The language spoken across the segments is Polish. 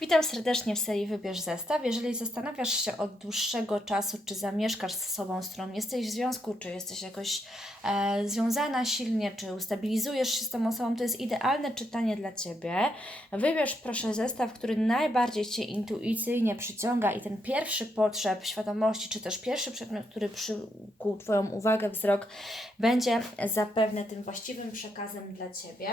Witam serdecznie w serii Wybierz Zestaw. Jeżeli zastanawiasz się od dłuższego czasu, czy zamieszkasz z osobą, z którą jesteś w związku, czy jesteś jakoś e, związana silnie, czy ustabilizujesz się z tą osobą, to jest idealne czytanie dla Ciebie. Wybierz proszę zestaw, który najbardziej Cię intuicyjnie przyciąga i ten pierwszy potrzeb świadomości, czy też pierwszy przedmiot, który przykuł Twoją uwagę, wzrok, będzie zapewne tym właściwym przekazem dla Ciebie.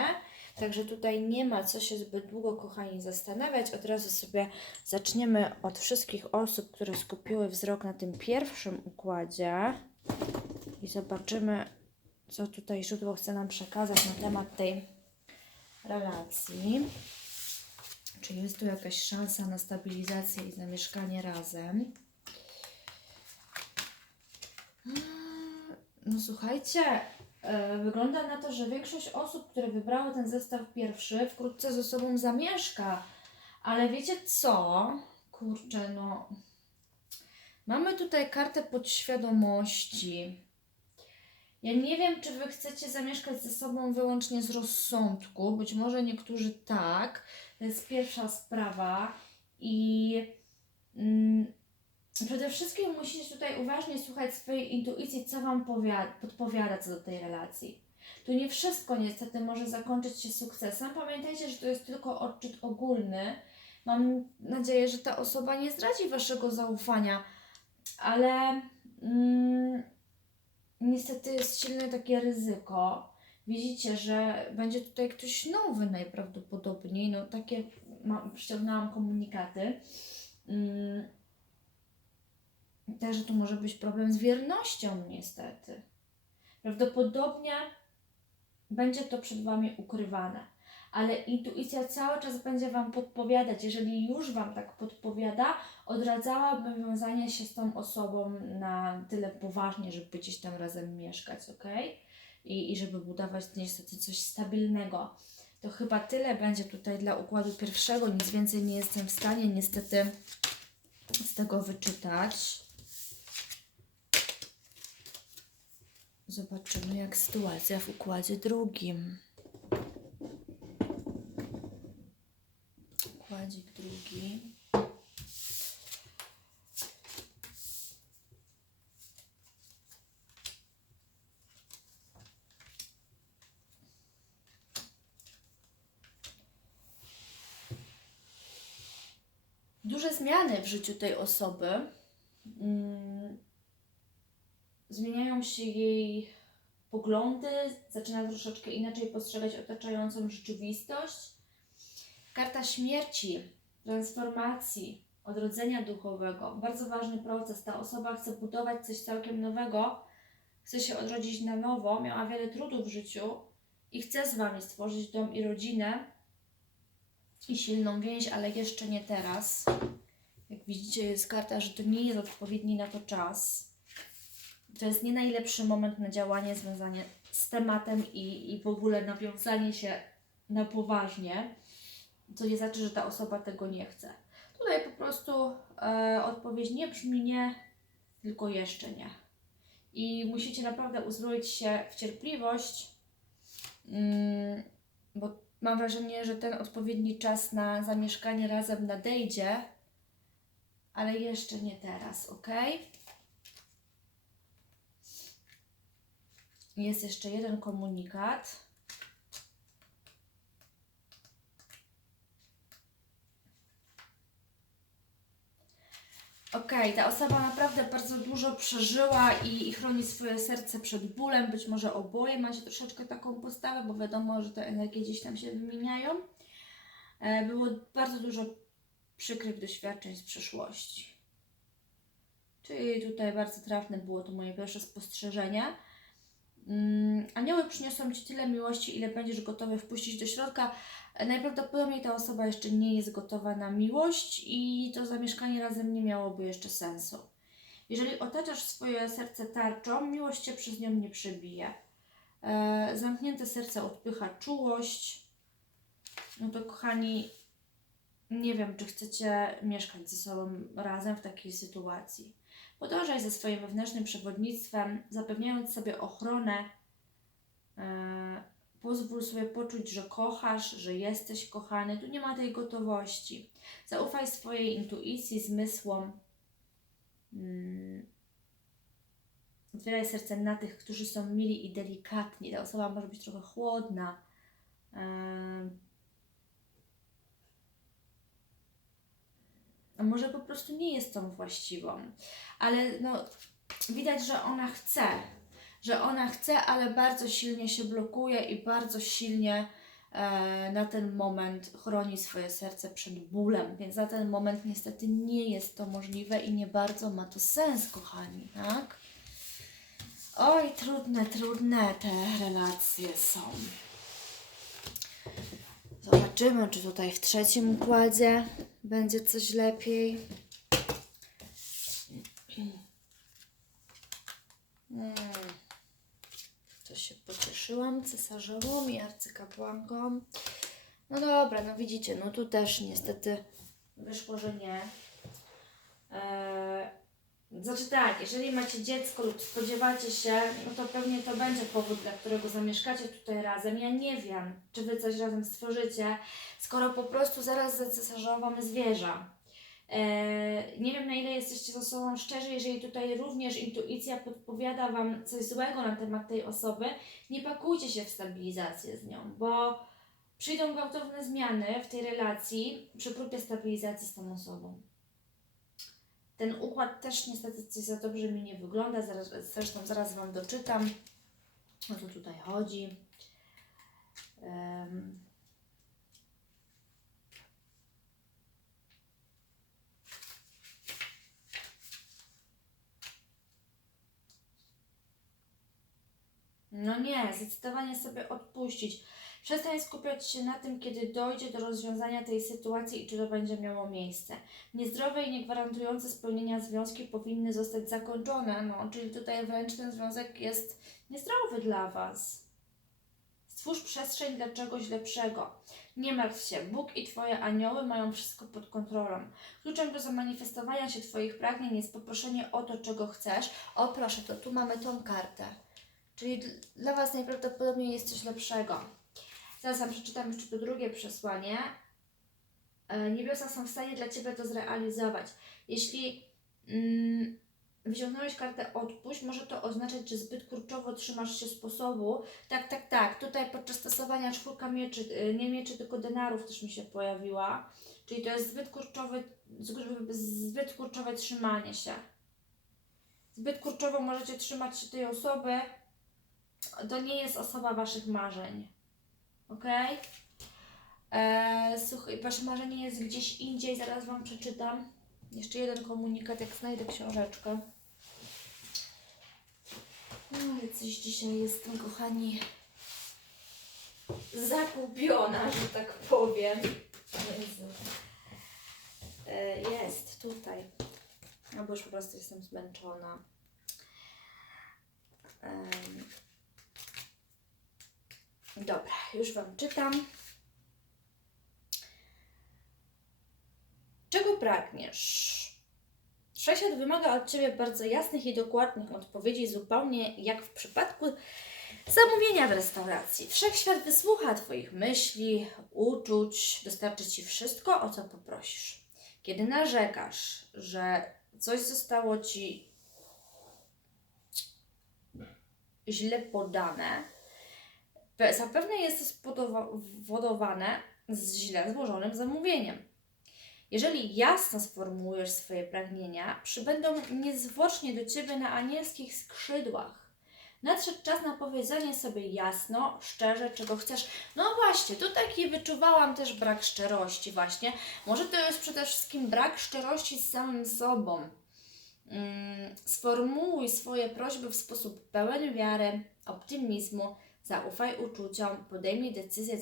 Także tutaj nie ma co się zbyt długo, kochani, zastanawiać. Od razu sobie zaczniemy od wszystkich osób, które skupiły wzrok na tym pierwszym układzie i zobaczymy, co tutaj źródło chce nam przekazać na temat tej relacji. Czy jest tu jakaś szansa na stabilizację i zamieszkanie razem? No słuchajcie, wygląda na to, że większość osób, które wybrały ten zestaw pierwszy, wkrótce ze sobą zamieszka. Ale wiecie co? Kurczę, no. Mamy tutaj kartę podświadomości. Ja nie wiem, czy wy chcecie zamieszkać ze sobą wyłącznie z rozsądku. Być może niektórzy tak. To jest pierwsza sprawa. I Przede wszystkim musicie tutaj uważnie słuchać swojej intuicji, co Wam powiada, podpowiada co do tej relacji. Tu nie wszystko niestety może zakończyć się sukcesem. Pamiętajcie, że to jest tylko odczyt ogólny. Mam nadzieję, że ta osoba nie zdradzi Waszego zaufania, ale mm, niestety jest silne takie ryzyko. Widzicie, że będzie tutaj ktoś nowy najprawdopodobniej. No takie, mam, przyciągnęłam komunikaty. Mm, też tu może być problem z wiernością, niestety. Prawdopodobnie będzie to przed Wami ukrywane, ale intuicja cały czas będzie Wam podpowiadać. Jeżeli już Wam tak podpowiada, odradzałabym wiązanie się z tą osobą na tyle poważnie, żeby gdzieś tam razem mieszkać, ok? I, i żeby budować niestety coś stabilnego. To chyba tyle będzie tutaj dla układu pierwszego. Nic więcej nie jestem w stanie niestety z tego wyczytać. Zobaczymy, jak sytuacja w układzie drugim. Układzik drugi. Duże zmiany w życiu tej osoby. Mm, jej poglądy, zaczyna troszeczkę inaczej postrzegać otaczającą rzeczywistość. Karta śmierci, transformacji, odrodzenia duchowego. Bardzo ważny proces. Ta osoba chce budować coś całkiem nowego, chce się odrodzić na nowo, miała wiele trudów w życiu i chce z Wami stworzyć dom i rodzinę i silną więź, ale jeszcze nie teraz. Jak widzicie, jest karta, że to nie jest odpowiedni na to czas to jest nie najlepszy moment na działanie związane z tematem i, i w ogóle nawiązanie się na poważnie, co nie znaczy, że ta osoba tego nie chce. Tutaj po prostu e, odpowiedź nie brzmi nie, tylko jeszcze nie. I musicie naprawdę uzbroić się w cierpliwość, mm, bo mam wrażenie, że ten odpowiedni czas na zamieszkanie razem nadejdzie, ale jeszcze nie teraz, ok? Jest jeszcze jeden komunikat. Okej, okay, ta osoba naprawdę bardzo dużo przeżyła i, i chroni swoje serce przed bólem. Być może oboje macie troszeczkę taką postawę, bo wiadomo, że te energie gdzieś tam się wymieniają. E, było bardzo dużo przykrych doświadczeń z przeszłości. Czyli tutaj bardzo trafne było to moje pierwsze spostrzeżenie. Mm, anioły przyniosą Ci tyle miłości, ile będziesz gotowy wpuścić do środka. Najprawdopodobniej ta osoba jeszcze nie jest gotowa na miłość i to zamieszkanie razem nie miałoby jeszcze sensu. Jeżeli otaczasz swoje serce tarczą, miłość Cię przez nią nie przebije. E, zamknięte serce odpycha czułość. No to kochani, nie wiem, czy chcecie mieszkać ze sobą razem w takiej sytuacji. Podążaj ze swoim wewnętrznym przewodnictwem, zapewniając sobie ochronę, e, pozwól sobie poczuć, że kochasz, że jesteś kochany. Tu nie ma tej gotowości. Zaufaj swojej intuicji, zmysłom. Mm. Otwieraj serce na tych, którzy są mili i delikatni. Ta osoba może być trochę chłodna. Em. Może po prostu nie jest tą właściwą. Ale no, widać, że ona chce. Że ona chce, ale bardzo silnie się blokuje i bardzo silnie e, na ten moment chroni swoje serce przed bólem. Więc na ten moment niestety nie jest to możliwe i nie bardzo ma to sens, kochani, tak? Oj, trudne, trudne te relacje są. Zobaczymy, czy tutaj w trzecim układzie będzie coś lepiej. Hmm. To się pocieszyłam cesarzową i arcykapłanką. No dobra, no widzicie, no tu też niestety wyszło, że nie. Eee, znaczy tak, jeżeli macie dziecko lub spodziewacie się, no to pewnie to będzie powód, dla którego zamieszkacie tutaj razem. Ja nie wiem, czy wy coś razem stworzycie, skoro po prostu zaraz za cesarzową mamy zwierza. E, nie wiem, na ile jesteście ze sobą szczerzy, jeżeli tutaj również intuicja podpowiada Wam coś złego na temat tej osoby, nie pakujcie się w stabilizację z nią, bo przyjdą gwałtowne zmiany w tej relacji przy próbie stabilizacji z tą osobą. Ten układ też niestety coś za dobrze mi nie wygląda, zaraz, zresztą zaraz Wam doczytam, o co tutaj chodzi. Em, No nie, zdecydowanie sobie odpuścić. Przestań skupiać się na tym, kiedy dojdzie do rozwiązania tej sytuacji i czy to będzie miało miejsce. Niezdrowe i niegwarantujące spełnienia związki powinny zostać zakończone, no, czyli tutaj wręcz ten związek jest niezdrowy dla Was. Stwórz przestrzeń dla czegoś lepszego. Nie martw się, Bóg i Twoje anioły mają wszystko pod kontrolą. Kluczem do zamanifestowania się Twoich pragnień jest poproszenie o to, czego chcesz. O proszę, to tu mamy tą kartę. Czyli dla Was najprawdopodobniej jest coś lepszego. Zaraz Wam przeczytam jeszcze to drugie przesłanie. E, Niebiosa są w stanie dla Ciebie to zrealizować. Jeśli mm, wyciągnąłeś kartę odpuść, może to oznaczać, że zbyt kurczowo trzymasz się sposobu. Tak, tak, tak. Tutaj podczas stosowania czwórka mieczy, y, nie mieczy, tylko denarów też mi się pojawiła. Czyli to jest zbyt kurczowe, zbyt kurczowe trzymanie się. Zbyt kurczowo możecie trzymać się tej osoby, to nie jest osoba Waszych marzeń. Ok? Eee, słuchaj, Wasze marzenie jest gdzieś indziej, zaraz Wam przeczytam. Jeszcze jeden komunikat, jak znajdę książeczkę. No, ale coś dzisiaj jestem, kochani, zagubiona, że tak powiem. Jezu. E, jest tutaj. No bo już po prostu jestem zmęczona. Em, Dobra, już Wam czytam. Czego pragniesz? Wszechświat wymaga od Ciebie bardzo jasnych i dokładnych odpowiedzi, zupełnie jak w przypadku zamówienia w restauracji. Wszechświat wysłucha Twoich myśli, uczuć, dostarczy Ci wszystko, o co poprosisz. Kiedy narzekasz, że coś zostało Ci źle podane, Zapewne jest to spowodowane z źle złożonym zamówieniem. Jeżeli jasno sformułujesz swoje pragnienia, przybędą niezwłocznie do Ciebie na anielskich skrzydłach. Nadszedł czas na powiedzenie sobie jasno, szczerze, czego chcesz. No właśnie, tu taki wyczuwałam też brak szczerości właśnie. Może to jest przede wszystkim brak szczerości z samym sobą. Mm, Sformułuj swoje prośby w sposób pełen wiary, optymizmu, Zaufaj uczuciom, podejmij decyzję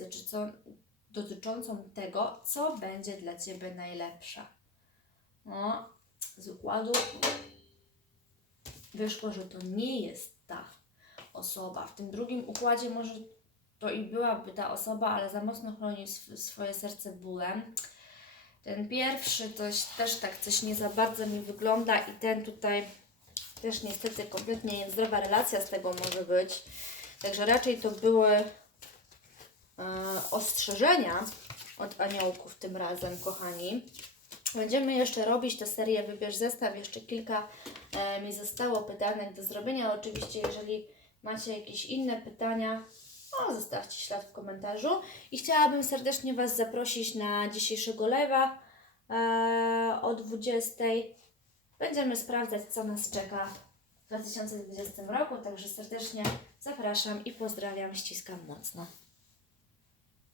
dotyczącą, tego, co będzie dla Ciebie najlepsze. No, z układu wyszło, że to nie jest ta osoba. W tym drugim układzie może to i byłaby ta osoba, ale za mocno chroni sw- swoje serce bólem. Ten pierwszy to ś- też tak coś nie za bardzo mi wygląda i ten tutaj też niestety kompletnie niezdrowa relacja z tego może być. Także raczej to były ostrzeżenia od aniołków tym razem, kochani. Będziemy jeszcze robić tę serię Wybierz zestaw. Jeszcze kilka e, mi zostało pytanek do zrobienia. Oczywiście, jeżeli macie jakieś inne pytania, no, zostawcie ślad w komentarzu. I chciałabym serdecznie Was zaprosić na dzisiejszego live'a e, o 20. Będziemy sprawdzać, co nas czeka 2020 roku. Także serdecznie zapraszam i pozdrawiam. Ściskam mocno.